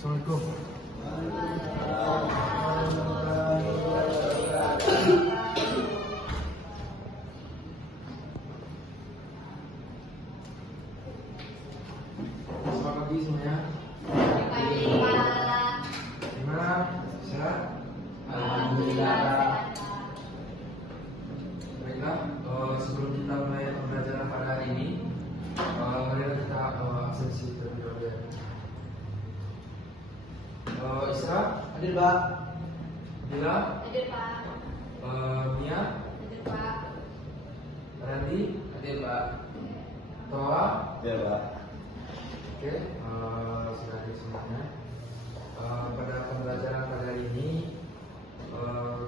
Assalamualaikum. Selamat pagi semuanya. Gimana? Sehat? Alhamdulillah. Baiklah, sebelum kita mulai pembelajaran pada hari ini, marilah kita absensi terlebih dahulu. Isra, Hadir, Pak. Bila, Hadir, Pak. Mia, Hadir, Pak. Randy, Hadir, Pak. Toa. Ya, Pak. Oke, sudah hadir semuanya. Pada pembelajaran pada hari ini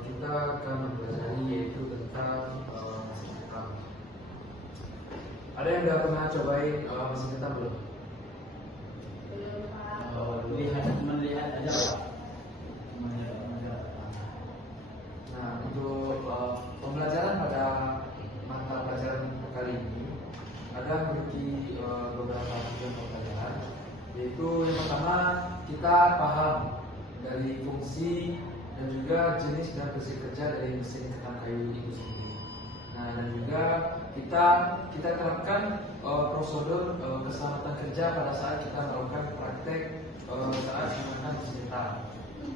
kita akan mempelajari yaitu tentang mesin ketam. Ada yang udah pernah cobain mesin ketam belum? Belum, Pak. Melihat aja, Pak. Nah, untuk pembelajaran pada mata pelajaran kali ini ada memiliki beberapa tujuan pembelajaran, yaitu yang pertama kita paham dari fungsi dan juga jenis dan prinsip kerja dari mesin ketam kayu itu sendiri. Nah, dan juga kita terapkan prosedur keselamatan kerja pada saat kita melakukan praktek saat menggunakan mesin ketam.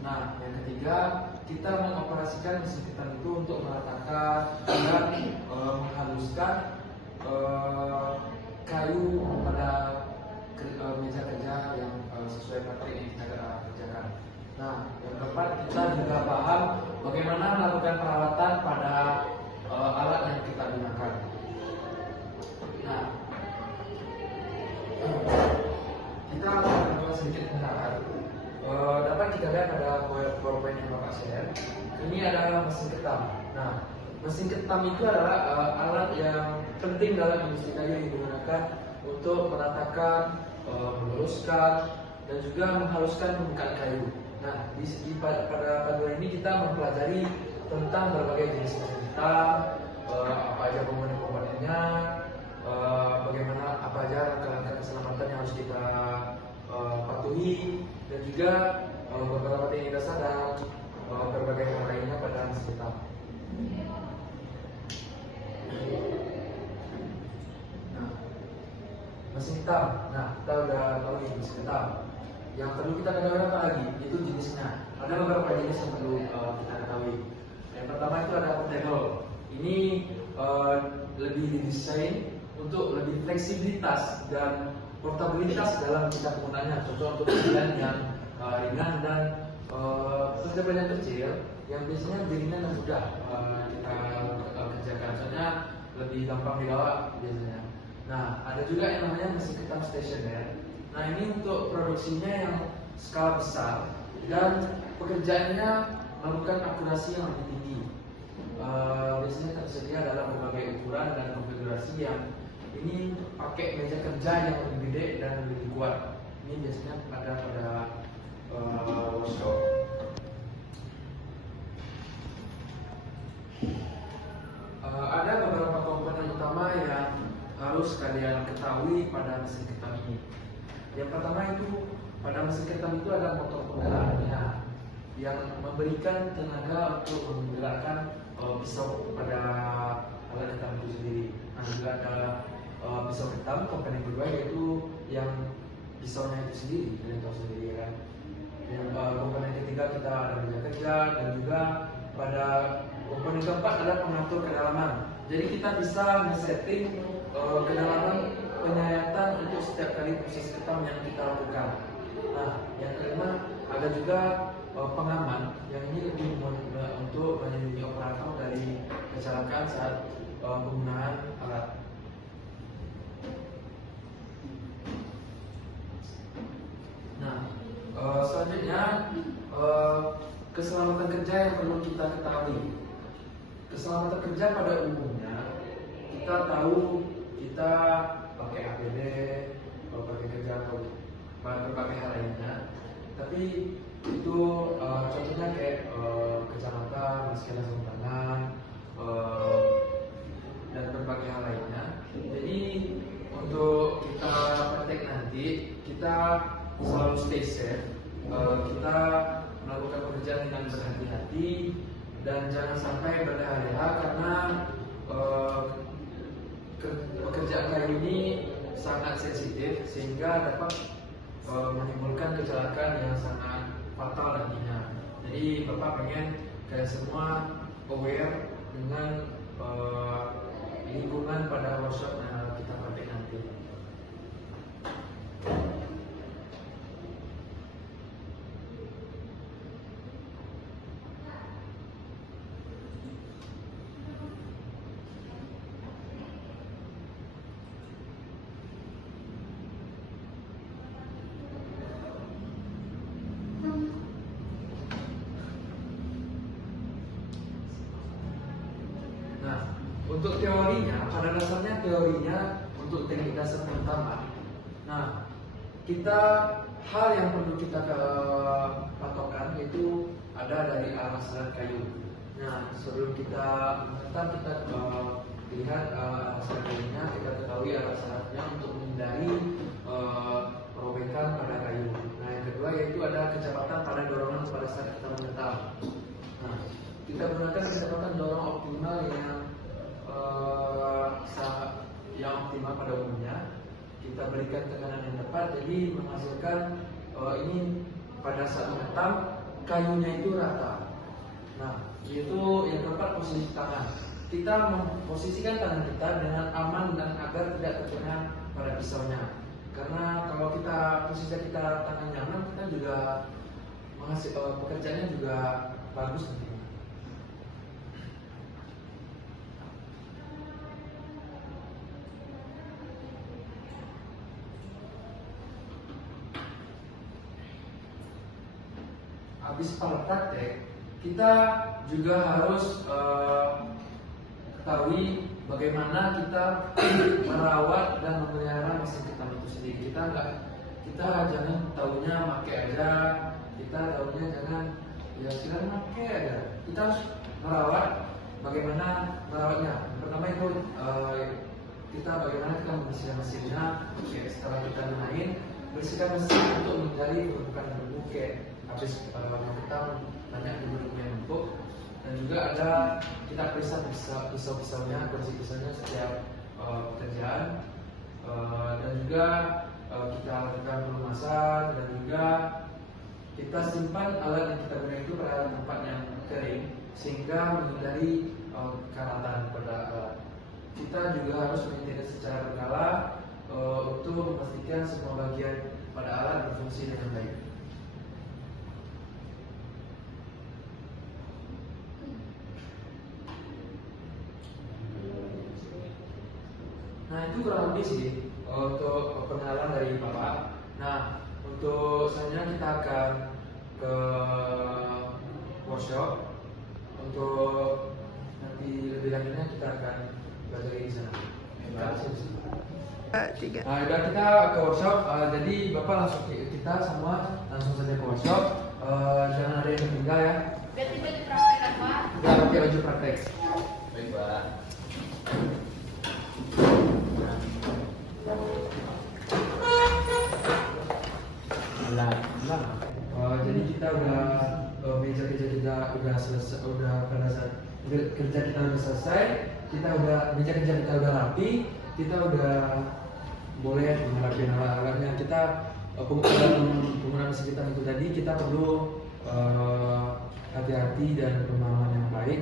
Nah, yang ketiga, kita mengoperasikan mesin ketam itu untuk meratakan dan menghaluskan kayu pada meja kerja yang sesuai praktek yang kita kerjakan. Nah, yang keempat, kita juga paham bagaimana melakukan perawatan pada alat yang kita gunakan. Nah, kita akan membuat sedikit penjelasan. Dapat kita lihat pada PowerPoint yang Bapak share. Ini adalah mesin ketam. Nah, mesin ketam itu adalah alat yang penting dalam industri kayu yang digunakan untuk meratakan, meluruskan, dan juga menghaluskan permukaan kayu. Nah, pada pelajaran ini kita mempelajari tentang berbagai jenis mesin ketam, apa aja komponen-komponennya, bagaimana apa aja langkah-langkah keselamatan yang harus kita patuhi, dan juga beberapa teknik dasar dan berbagai hal lainnya pada mesin ketam. Nah, mesin ketam. Nah, kita udah tahu nih mesin ketam. Yang perlu kita ketahui apa lagi? Itu jenisnya. Ada beberapa jenis yang perlu kita ketahui. Yang pertama itu ada portable. Ini lebih didesain untuk lebih fleksibilitas dan portabilitas dalam kita penggunaannya. Cocok untuk pilihan yang ringan dan pekerjaan yang kecil yang biasanya lebih ringan dan mudah kita kerjakan. Soalnya lebih gampang dibawa biasanya. Nah, ada juga yang namanya mesin ketam stasioner. Nah, ini untuk produksinya yang skala besar dan pekerjaannya melakukan akurasi yang lebih tinggi. Biasanya tersedia dalam berbagai ukuran dan konfigurasi yang ini pakai meja kerja yang lebih gede dan lebih kuat. Ini biasanya ada pada workshop. Ada beberapa komponen utama yang harus kalian ketahui pada mesin ketam ini. Yang pertama itu pada mesin ketam itu ada motor penggeraknya yang memberikan tenaga untuk menggerakkan pisau pada alat ketam itu sendiri. Nah, juga ada pisau ketam komponen kedua yaitu yang pisaunya itu sendiri, kalian tahu sendiri kan. Yang komponen ketiga kita ada meja kerja, dan juga pada komponen keempat ada pengatur kedalaman. Jadi kita bisa men-setting kedalaman penyayatan untuk setiap kali proses ketam yang kita lakukan. Nah, yang kelima ada juga pengaman yang ini lebih untuk melindungi operator dari kecelakaan saat penggunaan alat. Nah, selanjutnya keselamatan kerja yang perlu kita ketahui. Keselamatan kerja pada umumnya kita tahu kita pakai APD, pakai kerja atau berbagai hal lainnya. Tapi itu contohnya kayak kacamata, masker sarung tangan, dan berbagai hal lainnya. Jadi untuk kita praktek nanti kita selalu stay safe kita melakukan pekerjaan dengan berhati-hati dan jangan sampai berleha-leha karena pekerjaan kayu ini sangat sensitif sehingga dapat menimbulkan kecelakaan yang sangat fatal nantinya. Jadi Bapak pengen kalian semua aware dengan lingkungan pada workshop yang kita pakai nanti. Nah, untuk teorinya, pada dasarnya teorinya untuk teknik dasar pertama. Nah, hal yang perlu kita patokan itu ada dari alat serat kayu. Nah, sebelum kita menentang, kita lihat alat serat kayunya, kita ketahui alat seratnya untuk menghindari perobekan pada kayu. Nah, yang kedua yaitu ada kecepatan pada dorongan pada saat kita menentang. Nah, kita gunakan kecepatan dorong optimal yang optimal pada umumnya. Kita berikan tekanan yang tepat, jadi menghasilkan ini pada saat mengetam kayunya itu rata. Nah, yaitu yang keempat posisi tangan. Kita memposisikan tangan kita dengan aman dan agar tidak terkena pada pisaunya. Karena kalau posisi kita tangan nyaman, kita juga pekerjaannya juga bagus nantinya. Habis para praktek, kita juga harus ketahui bagaimana kita merawat dan memelihara mesin ketam itu sendiri. Kita jangan taunya pakai aja, kita taunya jangan ya silakan pakai aja. Kita harus merawat. Bagaimana merawatnya? Pertama itu bagaimana kita membersihkan mesinnya. Setelah kita gunain, bersihkan mesin untuk menghindari tumpukan debu habis kita banyak debu yang numpuk. Dan juga ada kita periksa pisau-pisaunya, kursi pisaunya setiap pekerjaan. Dan juga kita lakukan pelumasan dan juga kita simpan alat yang kita gunakan itu pada tempat yang kering sehingga menghindari karatan pada alat. Kita juga harus maintenance secara berkala untuk memastikan semua bagian pada alat berfungsi dengan baik. Nah, itu kurang lebih sih untuk pengenalan dari Bapak. Nah, untuk selanjutnya kita akan ke workshop. Untuk nanti lebih lanjutnya kita akan belajar di sana. Nah, udah kita ke workshop. Jadi Bapak kita semua langsung saja ke workshop. Jangan ada yang tertinggal ya. Ganti baju praktek apa? Udah pakai baju praktek. Baik, Pak. Jadi kita udah meja kerja kita udah selesai, pada saat kerja kita udah selesai, meja kerja kita udah rapi, kita udah boleh merapikan alat-alatnya. Kita penggunaan mesin kita itu tadi kita perlu hati-hati dan pemahaman yang baik.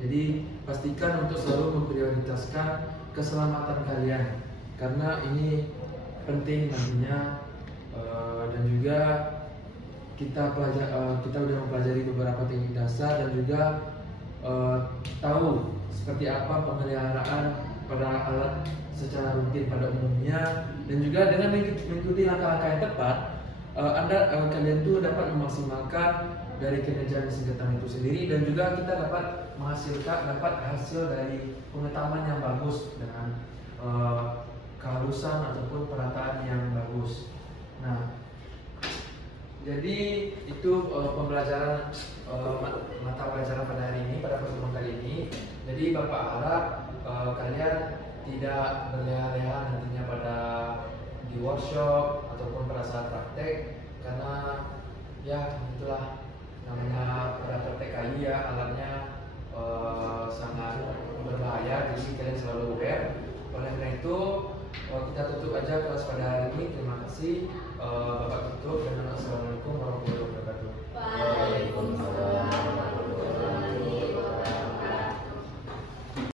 Jadi pastikan untuk selalu memprioritaskan keselamatan kalian karena ini penting nantinya. Dan juga kita udah mempelajari beberapa teknik dasar dan juga tahu seperti apa pemeliharaan pada alat secara rutin pada umumnya, dan juga dengan mengikuti langkah-langkah yang tepat kalian tuh dapat memaksimalkan dari kinerja mesin ketam itu sendiri, dan juga kita dapat hasil dari pengetaman yang bagus dengan kehalusan ataupun perataan yang bagus. Nah, jadi itu pembelajaran mata pelajaran pada hari ini, pada pertemuan kali ini. Jadi Bapak harap kalian tidak berleha-leha nantinya di workshop ataupun pada saat praktek, karena Ya itulah namanya pada praktek kayu ya, alatnya sangat berbahaya, jadi kalian selalu aware. Oleh karena itu kita tutup aja kelas pada hari ini. Terima kasih Bapak tutup dan assalamualaikum warahmatullahi wabarakatuh.